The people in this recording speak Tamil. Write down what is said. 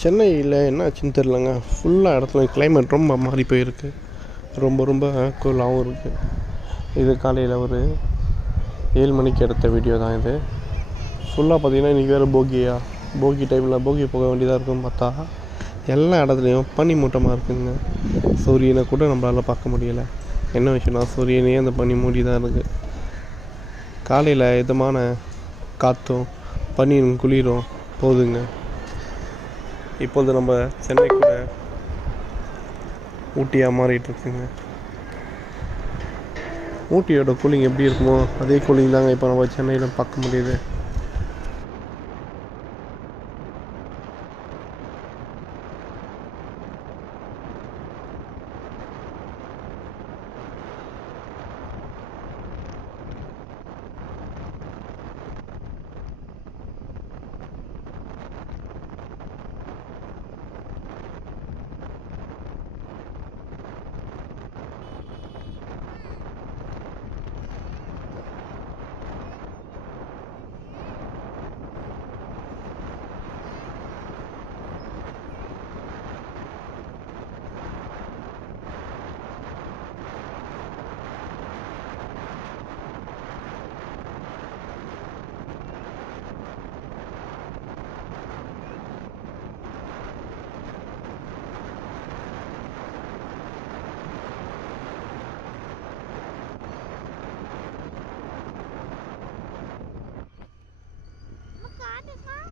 சென்னையில் என்ன ஆச்சுன்னு தெரிலங்க. ஃபுல்லாக இடத்துல கிளைமேட் ரொம்ப மாறி போயிருக்கு. ரொம்ப கூலாகவும் இருக்குது. இது காலையில் ஒரு 7 மணிக்கு எடுத்த வீடியோ தான் இது. ஃபுல்லாக பார்த்திங்கன்னா இன்றைக்கி வேறு போகி டைமில் போகி போக வேண்டியதாக இருக்குன்னு பார்த்தா எல்லா இடத்துலையும் பனி மூட்டமாக இருக்குதுங்க. சூரியனை கூட நம்மளால் பார்க்க முடியலை. என்ன விஷயம்னா சூரியனே அந்த பனி மூடி தான் இருக்குது. காலையில் இதமான காற்றும் பனியும் குளிரும் போதுங்க. இப்போது நம்ம சென்னை கூட ஊட்டியாக மாறிட்டுருக்குங்க. ஊட்டியோட கூலிங் எப்படி இருக்குமோ அதே கூலிங் தாங்க இப்போ நம்ம சென்னையில் பார்க்க முடியுது.